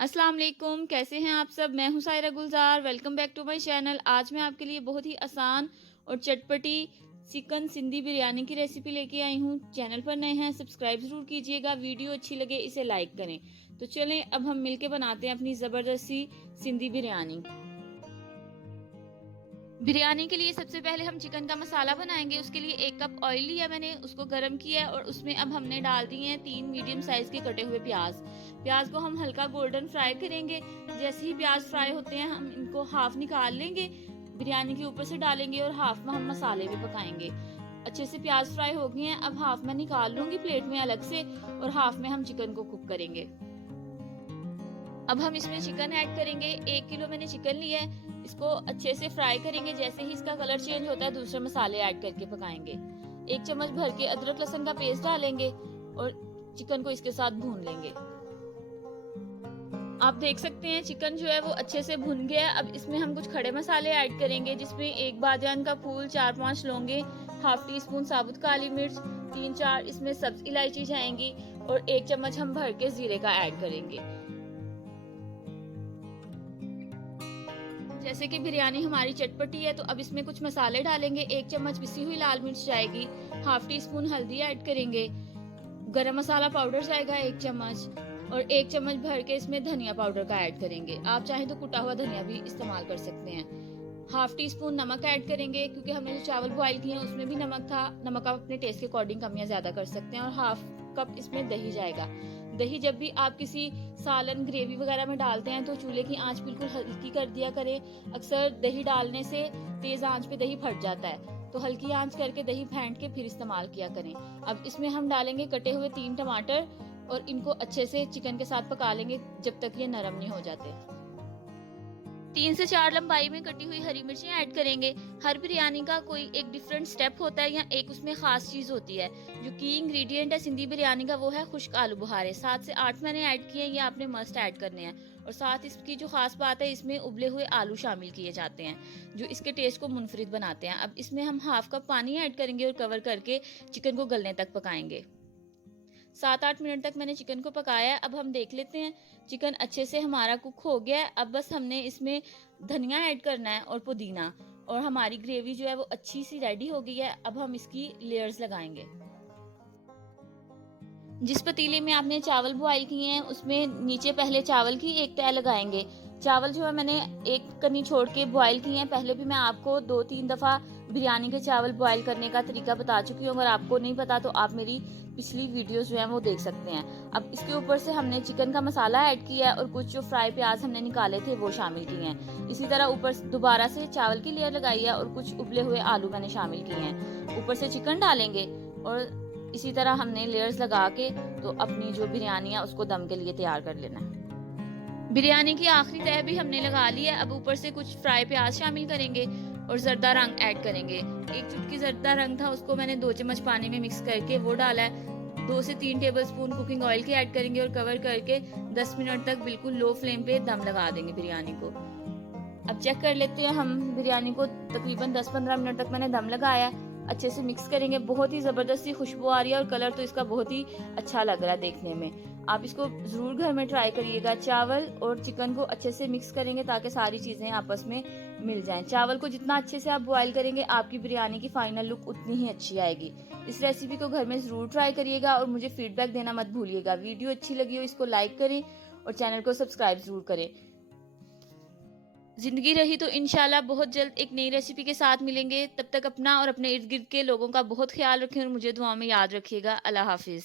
अस्सलाम वालेकुम, कैसे हैं आप सब। मैं हूं Saira Gulzar. Welcome back to my channel. आज मैं आपके लिए बहुत ही आसान और चटपटी चिकन सिंधी बिरयानी की रेसिपी लेके आई हूं। चैनल पर नए हैं सब्सक्राइब जरूर कीजिएगा। वीडियो अच्छी लगे इसे लाइक करें। तो चलें अब हम मिलके बनाते हैं अपनी ज़बरदस्ती सिंधी बिरयानी। बिरयानी के लिए सबसे पहले हम चिकन का मसाला बनाएंगे। उसके लिए 1 कप ऑयल लिया मैंने, उसको गर्म किया और उसमें अब हमने डाल दिए हैं 3 मीडियम साइज के कटे हुए प्याज। प्याज को हम हल्का गोल्डन फ्राई करेंगे। जैसे ही प्याज फ्राई होते हैं हम इनको हाफ निकाल लेंगे, बिरयानी के ऊपर से डालेंगे और हाफ में हम मसाले भी पकाएंगे। अच्छे से प्याज फ्राई हो गए हैं, अब हाफ में निकाल लूंगी प्लेट में अलग से और हाफ में हम चिकन को कुक करेंगे। अब हम इसमें चिकन ऐड करेंगे। 1 किलो मैंने चिकन लिया है, इसको अच्छे से फ्राई करेंगे। जैसे ही इसका कलर चेंज होता है दूसरे मसाले ऐड करके पकाएंगे। 1 चम्मच भर के अदरक लहसुन का पेस्ट डालेंगे और चिकन को इसके साथ भून लेंगे। आप देख सकते हैं चिकन जो है वो अच्छे से भुन गया है। अब इसमें हम कुछ खड़े मसाले ऐड करेंगे, जिसमें 1 बादियान का फूल, 4-5 लौंगे, हाफ टी स्पून साबुत काली मिर्च, 3-4 इसमें सब्ज इलायची जाएंगी और 1 चम्मच हम भर के जीरे का ऐड करेंगे। जैसे कि बिरयानी हमारी चटपटी है तो अब इसमें कुछ मसाले डालेंगे। 1 चम्मच पिसी हुई लाल मिर्च जाएगी, हाफ टी स्पून हल्दी ऐड करेंगे, गरम मसाला पाउडर जाएगा 1 चम्मच और 1 चम्मच भर के इसमें धनिया पाउडर का ऐड करेंगे। आप चाहें तो कुटा हुआ धनिया भी इस्तेमाल कर सकते हैं। हाफ टी स्पून नमक ऐड करेंगे, क्योंकि हमने जो चावल बॉईल किए हैं उसमें भी नमक था। नमक आप अपने टेस्ट के अकॉर्डिंग कम या ज्यादा कर सकते हैं। और हाफ कप इसमें दही जाएगा। दही जब भी आप किसी सालन ग्रेवी वगैरह में डालते हैं तो चूल्हे की आंच बिल्कुल हल्की कर दिया करें। अक्सर दही डालने से तेज आंच पे दही फट जाता है, तो हल्की आंच करके दही फेंट के फिर इस्तेमाल किया करें। अब इसमें हम डालेंगे कटे हुए 3 टमाटर और इनको अच्छे से चिकन के साथ पका लेंगे जब तक ये नरम नहीं हो जाते। 3 से 4 लंबाई में कटी हुई हरी मिर्चें ऐड करेंगे। हर बिरयानी का कोई एक डिफरेंट स्टेप होता है या एक उसमें खास चीज होती है। जो की इंग्रेडिएंट है सिंधी बिरयानी का वो है खुश्क आलू बुहारे। 7 से 8 मैंने ऐड किए हैं, ये आपने मस्ट ऐड करने हैं। और साथ इसकी जो खास बात है, इसमें उबले हुए आलू शामिल किए जाते हैं जो इसके टेस्ट को मुनफरिद बनाते हैं। अब इसमें हम हाफ कप पानी ऐड करेंगे और कवर करके चिकन को गलने तक पकाएंगे। 7-8 मिनट तक मैंने चिकन को पकाया है। अब हम देख लेते हैं चिकन अच्छे से हमारा कुक हो गया है। अब बस हमने इसमें धनिया ऐड करना है और पुदीना, और हमारी ग्रेवी जो है वो अच्छी सी रेडी हो गई है। अब हम इसकी लेयर्स लगाएंगे। जिस पतीले में आपने चावल बॉईल किए हैं उसमें नीचे पहले चावल की एक तह लगाएंगे। चावल जो है मैंने एक कनी छोड़ के बॉईल किए हैं। पहले भी मैं आपको 2-3 दफा बिरयानी के चावल बॉईल करने का तरीका बता चुकी हूँ। अगर आपको नहीं पता तो आप मेरी पिछली वीडियोस जो है वो देख सकते हैं। अब इसके ऊपर से हमने चिकन का मसाला ऐड किया है और कुछ जो फ्राई प्याज हमने निकाले थे वो शामिल किए हैं। इसी तरह ऊपर दोबारा से चावल की लेयर लगाई है और कुछ उबले हुए आलू मैंने शामिल किए हैं। ऊपर से चिकन डालेंगे और इसी तरह हमने लेयर्स लगा के तो अपनी जो बिरयानी है उसको दम के लिए तैयार कर लेना है। बिरयानी की आखिरी तह भी हमने लगा ली है। अब ऊपर से कुछ फ्राई प्याज शामिल करेंगे और जर्दा रंग ऐड करेंगे। 1 चुटकी जर्दा रंग था, उसको मैंने 2 चम्मच पानी में मिक्स करके वो डाला है। 2 से 3 टेबलस्पून कुकिंग ऑयल के ऐड करेंगे और कवर करके 10 मिनट तक बिल्कुल लो फ्लेम पे दम लगा देंगे बिरयानी को। अब चेक कर लेते हैं हम बिरयानी को। तकरीबन 10-15 मिनट तक मैंने दम लगाया। अच्छे से मिक्स करेंगे। बहुत ही जबरदस्ती खुशबू आ रही है और कलर तो इसका बहुत ही अच्छा लग रहा है देखने में। आप इसको जरूर घर में ट्राई करिएगा। चावल और चिकन को अच्छे से मिक्स करेंगे ताकि सारी चीजें आपस में मिल जाएं। चावल को जितना अच्छे से आप बॉईल करेंगे आपकी बिरयानी की फाइनल लुक उतनी ही अच्छी आएगी। इस रेसिपी को घर में जरूर ट्राई करिएगा और मुझे फीडबैक देना मत भूलिएगा। वीडियो अच्छी लगी हो इसको लाइक करें और चैनल को सब्सक्राइब जरूर करें। जिंदगी रही तो इंशाल्लाह बहुत जल्द एक नई रेसिपी के साथ मिलेंगे। तब तक अपना और अपने इर्द गिर्द के लोगों का बहुत ख्याल रखें और मुझे दुआ में याद रखिएगा। अल्लाह हाफिज।